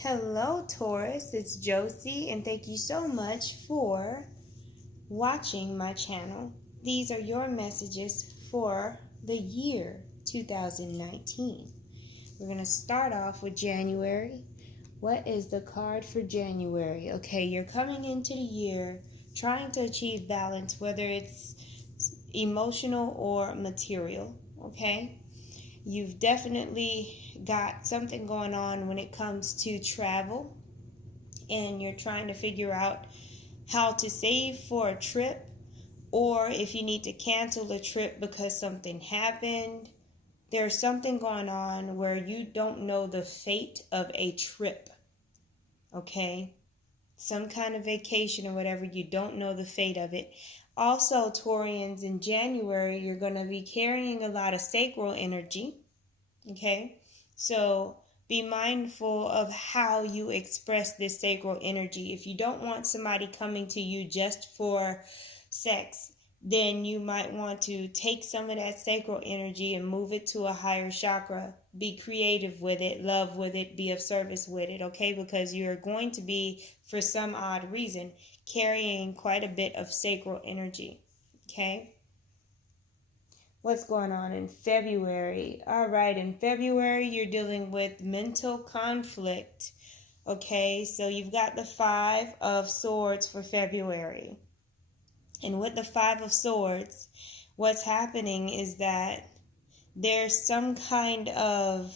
Hello, Taurus. It's Josie, and thank you so much for watching my channel. These are your messages for the year 2019. We're going to start off with January. What is the card for January? Okay, you're coming into the year trying to achieve balance, whether it's emotional or material, okay? You've definitely got something going on when it comes to travel, and you're trying to figure out how to save for a trip, or if you need to cancel a trip because something happened. There's something going on where you don't know the fate of a trip, okay? Some kind of vacation or whatever, you don't know the fate of it. Also, Taurians, in January, you're going to be carrying a lot of sacral energy, okay? So be mindful of how you express this sacral energy. If you don't want somebody coming to you just for sex, then you might want to take some of that sacral energy and move it to a higher chakra. Be creative with it, love with it, be of service with it, okay? Because you're going to be, for some odd reason, carrying quite a bit of sacral energy, okay? What's going on in February? All right, in February, you're dealing with mental conflict, okay? So you've got the Five of Swords for February. And with the Five of Swords, what's happening is that there's some kind of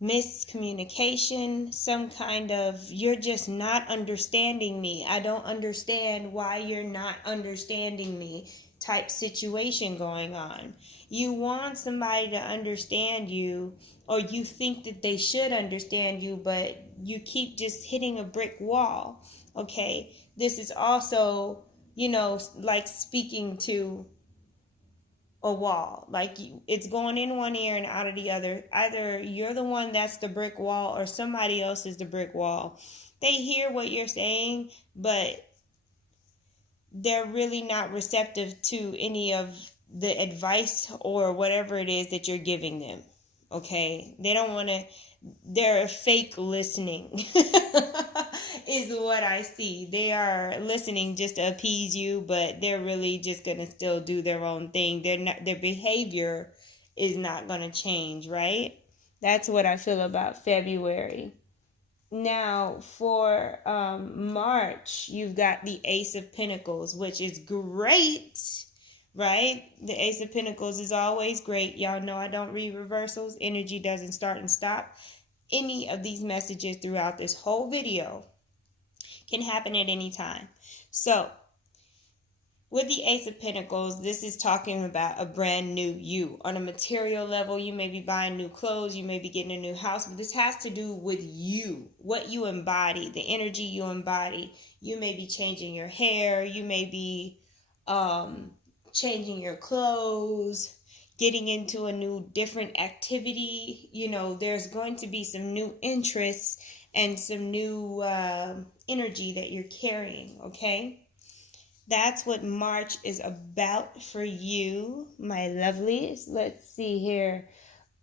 miscommunication, some kind of, you're just not understanding me. I don't understand why you're not understanding me type situation going on. You want somebody to understand you, or you think that they should understand you, but you keep just hitting a brick wall, okay? This is also, like speaking to a wall. Like, it's going in one ear and out of the other. Either you're the one that's the brick wall, or somebody else is the brick wall. They hear what you're saying, but they're really not receptive to any of the advice or whatever it is that you're giving them, okay? They don't want to, they're fake listening is what I see. They are listening just to appease you, but they're really just going to still do their own thing. Their behavior is not going to change, right? That's what I feel about February. Now, for March, you've got the Ace of Pentacles, which is great, right? The Ace of Pentacles is always great. Y'all know I don't read reversals. Energy doesn't start and stop. Any of these messages throughout this whole video can happen at any time. So, with the Ace of Pentacles, this is talking about a brand new you. On a material level, you may be buying new clothes, you may be getting a new house, but this has to do with you, what you embody, the energy you embody. You may be changing your hair, you may be changing your clothes, getting into a new, different activity. There's going to be some new interests and some new energy that you're carrying, okay? That's what March is about for you, my lovelies. Let's see here.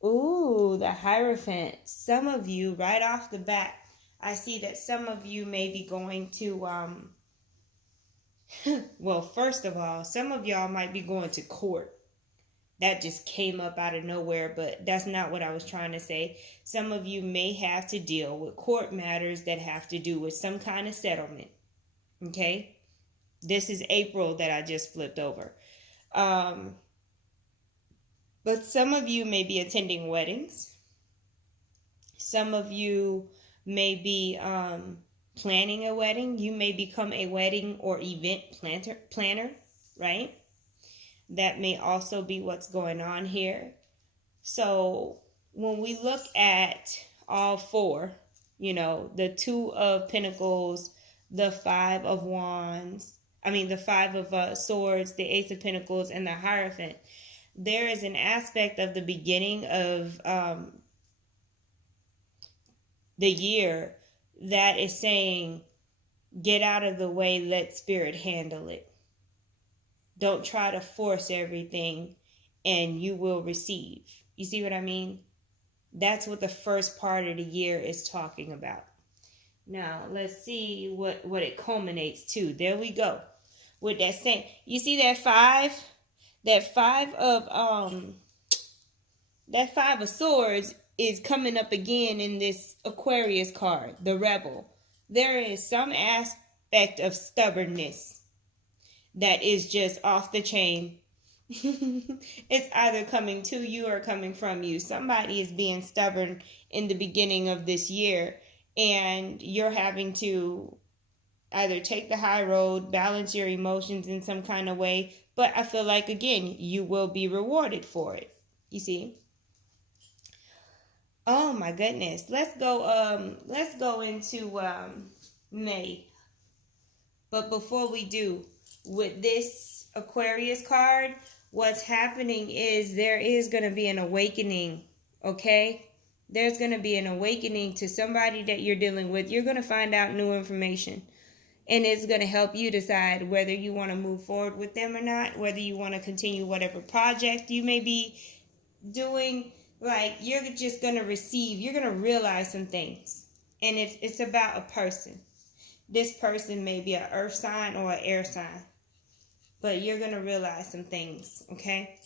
Ooh, the Hierophant. Some of you, right off the bat, I see that some of you may be going to, well, first of all, some of y'all might be going to court. That just came up out of nowhere, but that's not what I was trying to say. Some of you may have to deal with court matters that have to do with some kind of settlement, okay? This is April that I just flipped over. But some of you may be attending weddings. Some of you may be planning a wedding. You may become a wedding or event planner, right? That may also be what's going on here. So when we look at all four, the Two of Pentacles, the Five of Wands, the Five of Swords, the Ace of Pentacles, and the Hierophant, there is an aspect of the beginning of the year that is saying, get out of the way, let Spirit handle it. Don't try to force everything, and you will receive. You see what I mean? That's what the first part of the year is talking about. Now, let's see what it culminates to. There we go. With that same, you see that five? That five of swords is coming up again in this Aquarius card, the rebel. There is some aspect of stubbornness that is just off the chain. It's either coming to you or coming from you. Somebody is being stubborn in the beginning of this year, and you're having to either take the high road, balance your emotions in some kind of way, but I feel like, again, you will be rewarded for it. You see? Oh my goodness. Let's go into May. But before we do, with this Aquarius card, what's happening is there is going to be an awakening, okay? There's going to be an awakening to somebody that you're dealing with. You're going to find out new information. And it's going to help you decide whether you want to move forward with them or not, whether you want to continue whatever project you may be doing. Like, you're just going to receive, you're going to realize some things. And it's about a person. This person may be an earth sign or an air sign. But you're going to realize some things, okay?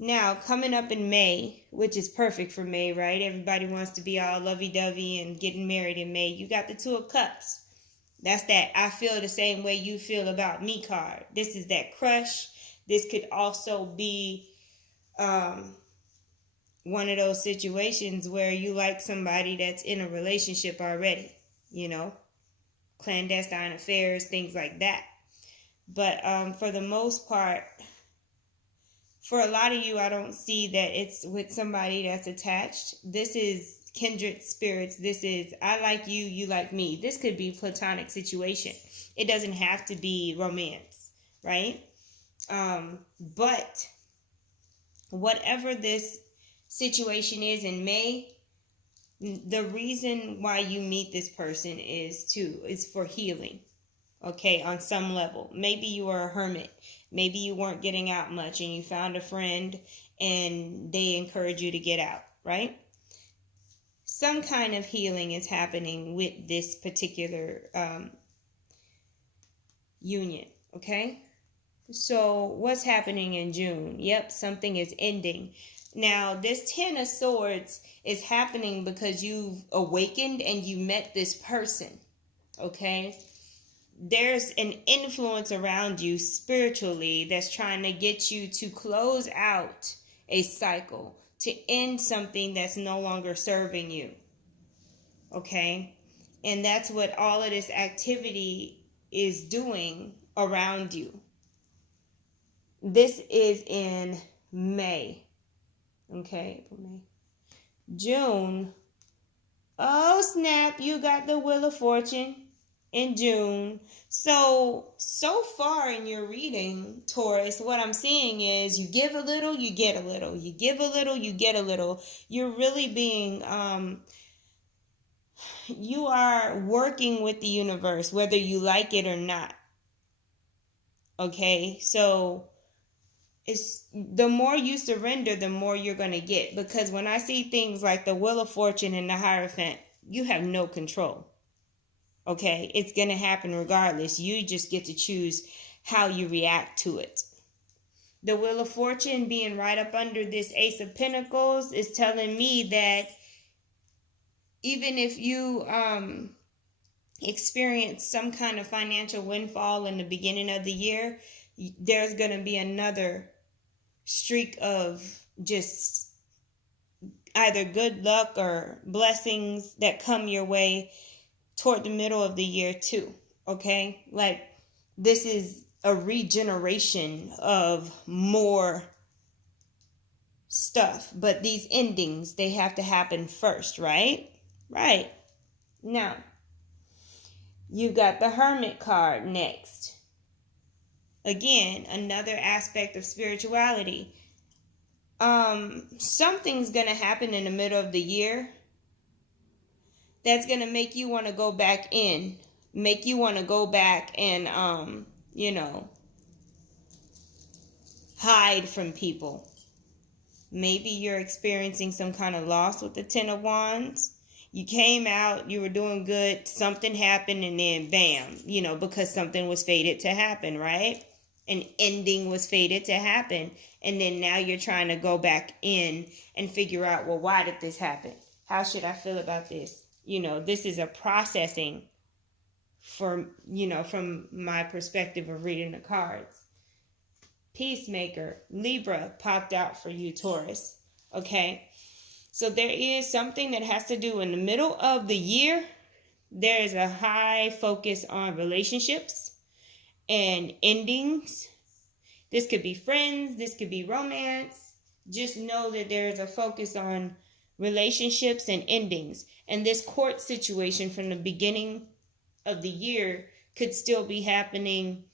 Now, coming up in May, which is perfect for May, right? Everybody wants to be all lovey-dovey and getting married in May. You got the Two of Cups. That's that I feel the same way you feel about me card. This is that crush. This could also be one of those situations where you like somebody that's in a relationship already, you know, clandestine affairs, things like that. But for the most part, for a lot of you, I don't see that it's with somebody that's attached. This is kindred spirits. This is I like you, you like me. This could be platonic situation. It doesn't have to be romance, right? But whatever this situation is in May, the reason why you meet this person is for healing. Okay, on some level. Maybe you were a hermit. Maybe you weren't getting out much and you found a friend and they encourage you to get out, right? Some kind of healing is happening with this particular union, okay? So what's happening in June? Yep, something is ending. Now, this Ten of Swords is happening because you've awakened and you met this person, okay? There's an influence around you spiritually that's trying to get you to close out a cycle, to end something that's no longer serving you. Okay? And that's what all of this activity is doing around you. This is in May. Okay, May. June. Oh, snap. You got the Wheel of Fortune in June. So far in your reading, Taurus, what I'm seeing is you give a little, you get a little. You give a little, you get a little. You're really being, you are working with the universe, whether you like it or not. Okay, so it's the more you surrender, the more you're going to get. Because when I see things like the Wheel of Fortune and the Hierophant, you have no control. Okay, it's going to happen regardless. You just get to choose how you react to it. The Wheel of Fortune being right up under this Ace of Pentacles is telling me that even if you experience some kind of financial windfall in the beginning of the year, there's going to be another streak of just either good luck or blessings that come your way toward the middle of the year too. Okay, like this is a regeneration of more stuff, but these endings, they have to happen first, right? Right. Now you got the Hermit card next. Again, another aspect of spirituality. Something's gonna happen in the middle of the year that's going to make you want to go back in, make you want to go back and, hide from people. Maybe you're experiencing some kind of loss with the Ten of Wands. You came out, you were doing good, something happened, and then bam, because something was fated to happen, right? An ending was fated to happen. And then now you're trying to go back in and figure out, well, why did this happen? How should I feel about this? This is a processing from my perspective of reading the cards. Peacemaker, Libra popped out for you, Taurus. Okay. So there is something that has to do in the middle of the year. There is a high focus on relationships and endings. This could be friends. This could be romance. Just know that there is a focus on relationships and endings. And this court situation from the beginning of the year could still be happening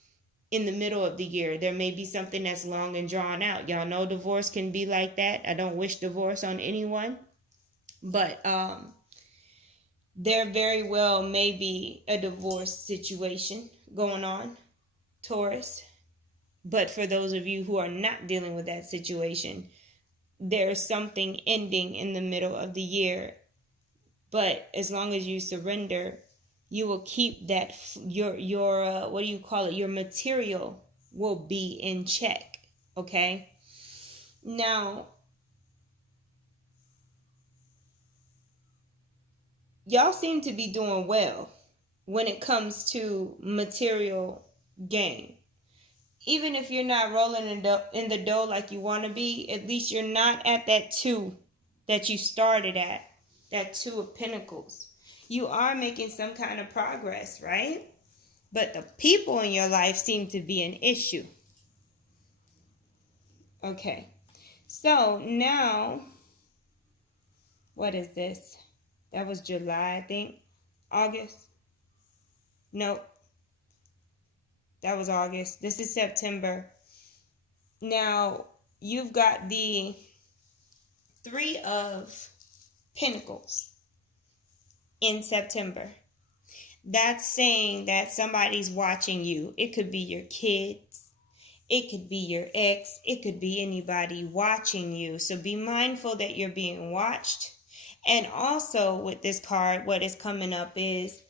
in the middle of the year. There may be something that's long and drawn out. Y'all know divorce can be like that. I don't wish divorce on anyone, but there very well may be a divorce situation going on, Taurus. But for those of you who are not dealing with that situation, there's something ending in the middle of the year. But as long as you surrender, you will keep that, your what do you call it? Your material will be in check. Okay. Now, y'all seem to be doing well when it comes to material gain. Even if you're not rolling in the dough like you want to be, at least you're not at that 2 that you started at, that 2 of Pentacles. You are making some kind of progress, right? But the people in your life seem to be an issue. Okay. So now, what is this? That was July, I think. August? Nope. That was August. This is September. Now, you've got the 3 of Pentacles in September. That's saying that somebody's watching you. It could be your kids. It could be your ex. It could be anybody watching you. So be mindful that you're being watched. And also with this card, what is coming up is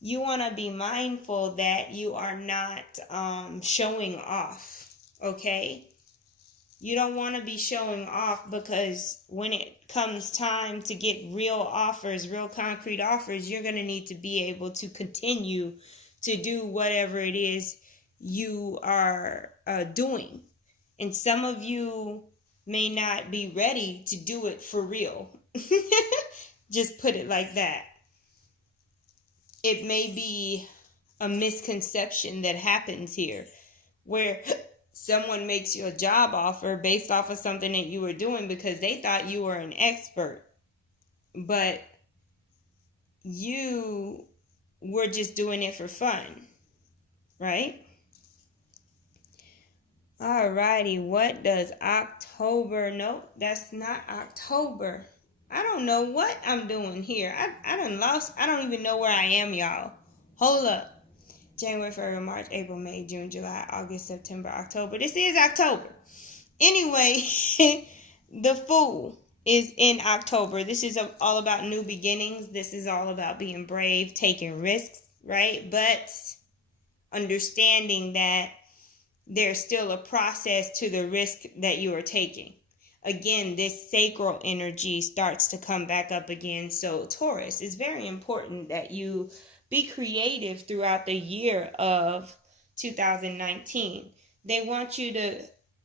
you want to be mindful that you are not showing off, okay? You don't want to be showing off, because when it comes time to get real offers, real concrete offers, you're going to need to be able to continue to do whatever it is you are doing. And some of you may not be ready to do it for real. Just put it like that. It may be a misconception that happens here, where someone makes you a job offer based off of something that you were doing because they thought you were an expert, but you were just doing it for fun, right? Alrighty, what does October? Nope, that's not October. I don't know what I'm doing here. I don't even know where I am, y'all. Hold up. January, February, March, April, May, June, July, August, September, October. This is October. Anyway, the Fool is in October. This is all about new beginnings. This is all about being brave, taking risks, right? But understanding that there's still a process to the risk that you are taking. Again, this sacral energy starts to come back up again. So Taurus, it's very important that you be creative throughout the year of 2019. They want you to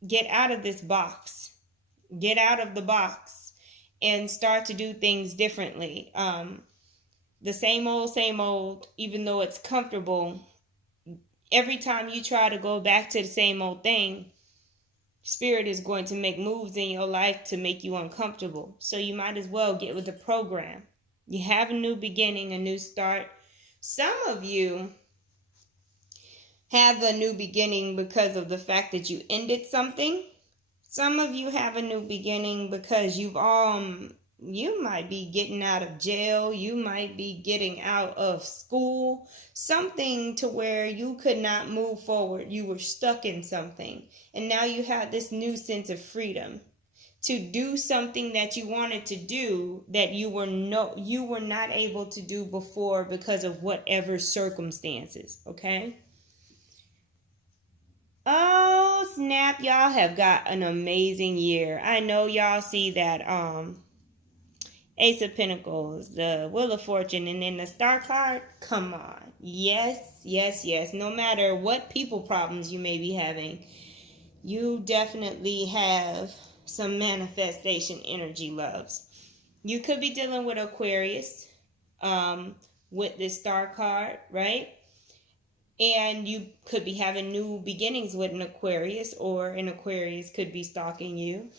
get out of this box. Get out of the box and start to do things differently. The same old, even though it's comfortable, every time you try to go back to the same old thing, Spirit is going to make moves in your life to make you uncomfortable. So you might as well get with the program. You have a new beginning, a new start. Some of you have a new beginning because of the fact that you ended something. Some of you have a new beginning because you might be getting out of jail. You might be getting out of school. Something to where you could not move forward. You were stuck in something. And now you have this new sense of freedom. to do something that you wanted to do that you were not able to do before because of whatever circumstances, okay? Oh, snap, y'all have got an amazing year. I know y'all see that Ace of Pentacles, the Wheel of Fortune, and then the Star card. Come on. Yes, yes, yes. No matter what people problems you may be having, you definitely have some manifestation energy, loves. You could be dealing with Aquarius with this Star card, right? And you could be having new beginnings with an Aquarius, or an Aquarius could be stalking you.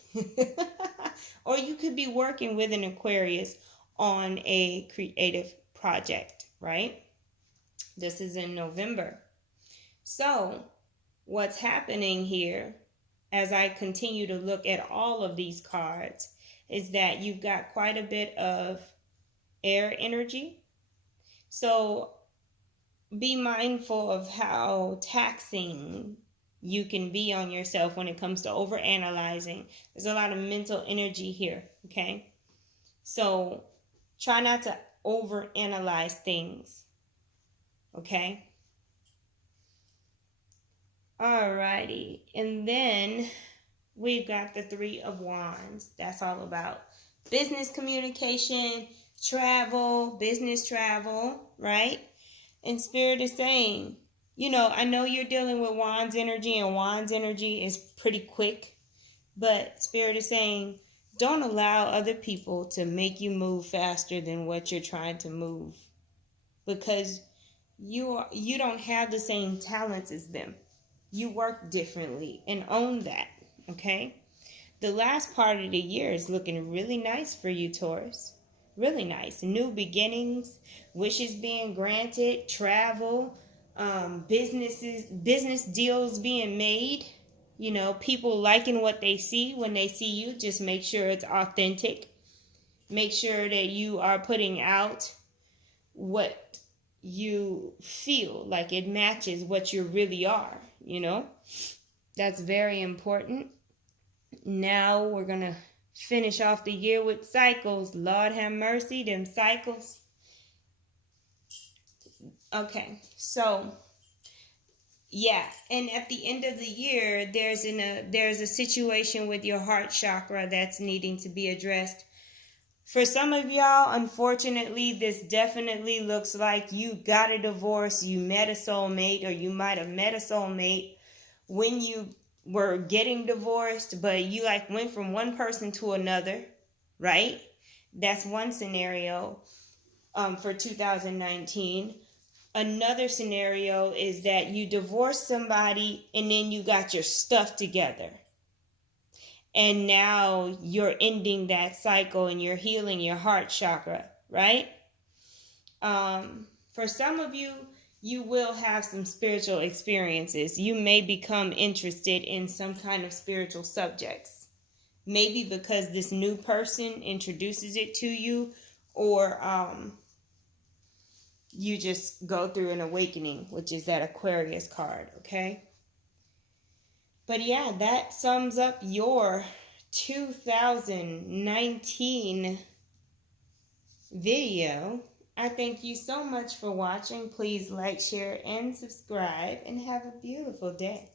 Or you could be working with an Aquarius on a creative project, right? This is in November. So what's happening here, as I continue to look at all of these cards, is that you've got quite a bit of air energy. So be mindful of how taxing you can be on yourself when it comes to overanalyzing. There's a lot of mental energy here, okay? So try not to overanalyze things, okay? Alrighty, and then we've got the Three of Wands. That's all about business communication, travel, business travel, right? And Spirit is saying, you know, I know you're dealing with Wands energy, and Wands energy is pretty quick, but Spirit is saying, don't allow other people to make you move faster than what you're trying to move, because you don't have the same talents as them. You work differently, and own that, okay? The last part of the year is looking really nice for you, Taurus. Really nice. New beginnings, wishes being granted, travel, business deals being made. You know, people liking what they see when they see you. Just make sure it's authentic. Make sure that you are putting out what you feel like it matches what you really are, you know? That's very important. Now we're going to finish off the year with cycles. Lord have mercy, them cycles. Okay, so yeah, and at the end of the year, there's a situation with your heart chakra that's needing to be addressed. For some of y'all, unfortunately, this definitely looks like you got a divorce, you met a soulmate, or you might have met a soulmate when you were getting divorced, but you like went from one person to another, right? That's one scenario for 2019. Another scenario is that you divorced somebody and then you got your stuff together. And now you're ending that cycle and you're healing your heart chakra, right? For some of you, you will have some spiritual experiences. You may become interested in some kind of spiritual subjects. Maybe because this new person introduces it to you, or you just go through an awakening, which is that Aquarius card, okay? But yeah, that sums up your 2019 video. I thank you so much for watching. Please like, share, and subscribe, and have a beautiful day.